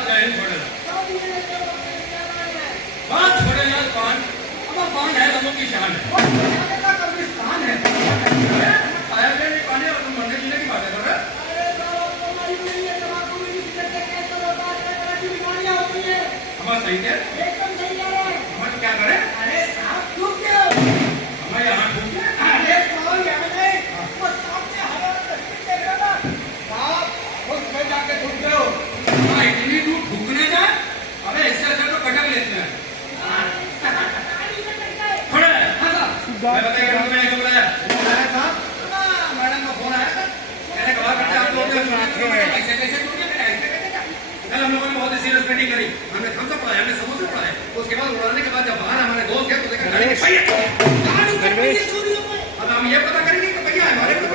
जय हिंद छोड़े बात छोड़े यार पान अब पान है लोगों की जान है कब्रिस्तान है आया भी नहीं पानी और तुम मरने जीने की बातें कर रहे हमारा सही है एकदम सही है हम क्या करें अरे साहब क्यों क्यों हमें यहाँ ठूक अरे कौन यहाँ नहीं वो सामने हवा देख रहा था साहब उसमें जाके ठूक दो हाँ इतनी दूर ठूकने जाए अबे इससे अच्छा तो कटक लेते हैं थोड़ा मैं बताइए मैंने कब बुलाया साहब मैडम का फोन आया सर कहने कहा करते आप लोग ऐसे कैसे टूट गया ऐसे कैसे कल हम लोगों ने बहुत सीरियस मीटिंग करी हमने थम्स अप पढ़ाया हमने समोसे पढ़ाए उसके बाद उड़ाने के बाद जब बाहर हमारे दोस्त गए तो देखा अब हम ये पता करेंगे कि भैया हमारे को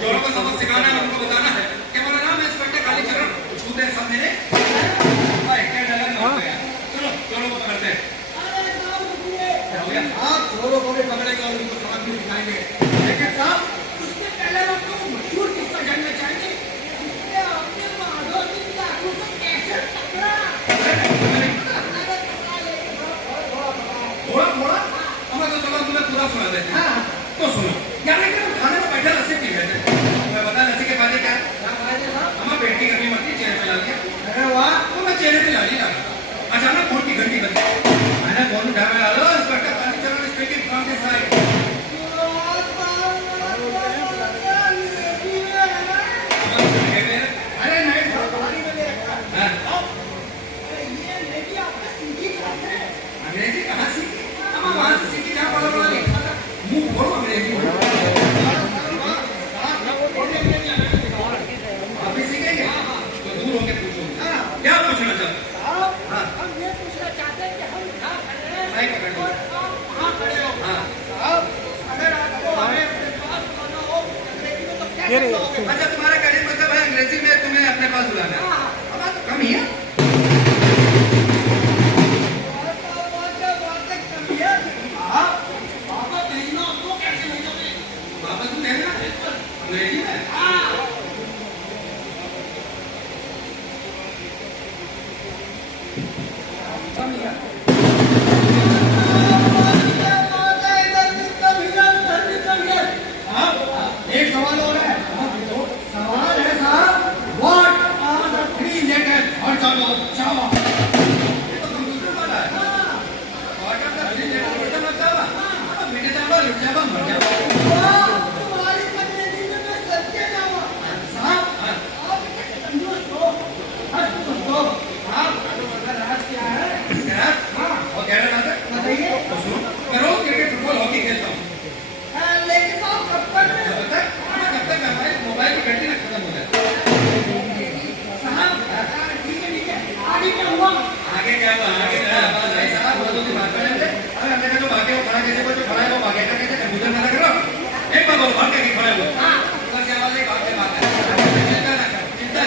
जोरों को सबक सिखाना है उनको बताना है कि बोला ना मैं इंस्पेक्टर काली चरण छूते हैं सब मेरे क्या डाला चलो जोरों को पकड़ते हैं आप जोरों को भी पकड़ेंगे और उनको सबक भी सिखाएंगे लेकिन साहब उसके पहले हम लोग मशहूर किस्सा जानना चाहेंगे थोड़ा हमें तो चलो तुम्हें पूरा सुना देते हैं तो सुनो यानी कि हम खाने में बैठे लस्सी पी रहे थे मैं बता लस्सी के फायदे क्या हमें पेट की गर्मी मत थी चेहरे पे ला दिया अरे वाह तो मैं चेहरे पे ला ली डाला अचानक फोन की घंटी बजी मैंने फोन उठाया मैं हेलो इंस्पेक्टर काली चरण स्पीकिंग फ्रॉम दिस साइड अरे नहीं अंग्रेजी कहाँ सीखी हम वहाँ से सीखी जहाँ बड़ा बड़ा लिखा था मुंह खोलो अंग्रेजी अभी सीखेंगे तो दूर होके पूछो क्या पूछना चाहते हम ये पूछना चाहते हैं कि हम क्या खड़े हैं नहीं पकड़ और आप कहाँ खड़े हो अगर आपको हमें अपने पास बुलाना हो अंग्रेजी में तो क्या कहोगे अच्छा तुम्हारा कहने मतलब है अंग्रेजी में तुम्हें अपने पास बुलाना है अब तो कम ही है अंग्रेजी में एक सवाल और है सवाल है साहब व्हाट आर द 3 लेटर्स और चलो जावा ये तो कंप्यूटर वाला है व्हाट आर द 3 लेटर्स और जावा मिटे जावा लुट जावा मर जावा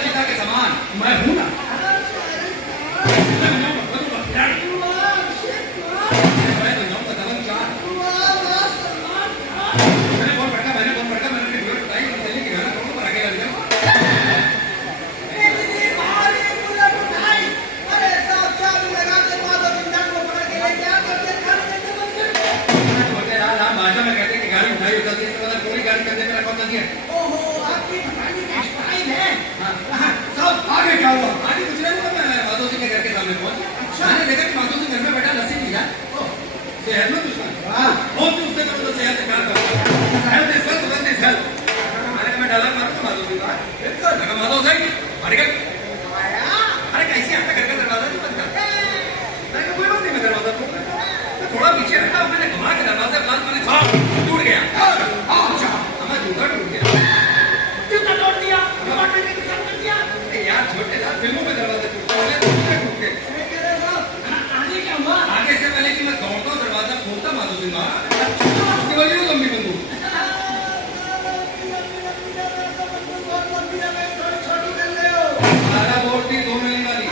चिंता के समान मैं हूँ ना आगे क्या हुआ आगे कुछ नहीं हुआ मैं माधो सिंह के घर के सामने पहुंचा मैंने देखा कि माधो सिंह घर में बैठा लस्सी पी रहा सेहत में कुछ बहुत से उससे करो तो सेहत से कार करता health is wealth wealth is health मैंने मैं डायलॉग मारा तो माधो सिंह बिल्कुल लगा माधो सिंह अरे कैसे आता घर का दरवाजा नहीं बंद करता मैंने कोई बात नहीं मैं दरवाजा खोल थोड़ा पीछे हटा मैंने घुमा के दरवाजा बंद मैंने टूट गया हमारा जूता टूट गया जूता तोड़ दिया यार छोटे यार फिल्मों में दरवाजे टूटते आगे क्या हुआ आगे से पहले कि मैं दौड़ता दरवाजा खोलता माधो सिंह उसके बाद लंबी बंदूक वोट दी 2 मिलने वाली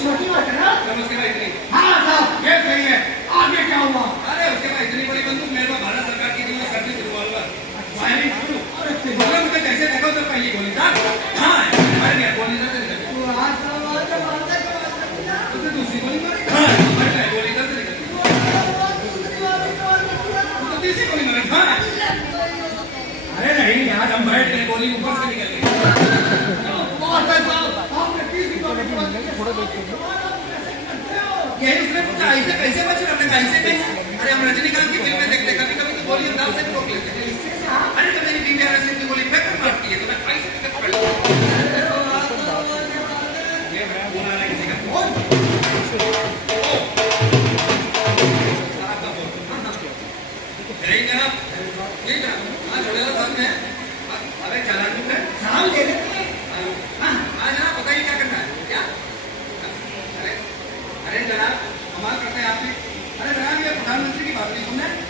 छोटी बात है ना नमस्कार इतनी हाँ साहब ये दूसरी गोली मारी। हाँ, गोली इधर से निकली। तो तीसरी गोली मारी। हाँ, अरे नहीं यार, हम बैठ गए, गोली ऊपर से निकल गई। यही उसने पूछा, ऐसे कैसे बचे? हमने कहा ऐसे कैसे? अरे हम रजनीकांत की फिल्में देखते, कभी कभी तो गोली अंदाज से ठोक लेते हैं। अरे तो मेरी बीवी आर की गोली फेंक कर मारती है, तो मैं कैसे टिकट पड़ गया? ये मैं बुला रहा किसी का फोन। नहीं जनाब, ये जनाब, हाँ जोड़ेला साथ में है। अरे चालान बुक है, साल दे देते हैं। हाँ जनाब, बताइए क्या करना है? क्या? अरे जनाब, कमाल करते हैं आपने। अरे जनाब, ये प्रधानमंत्री की बात नहीं सुनना है।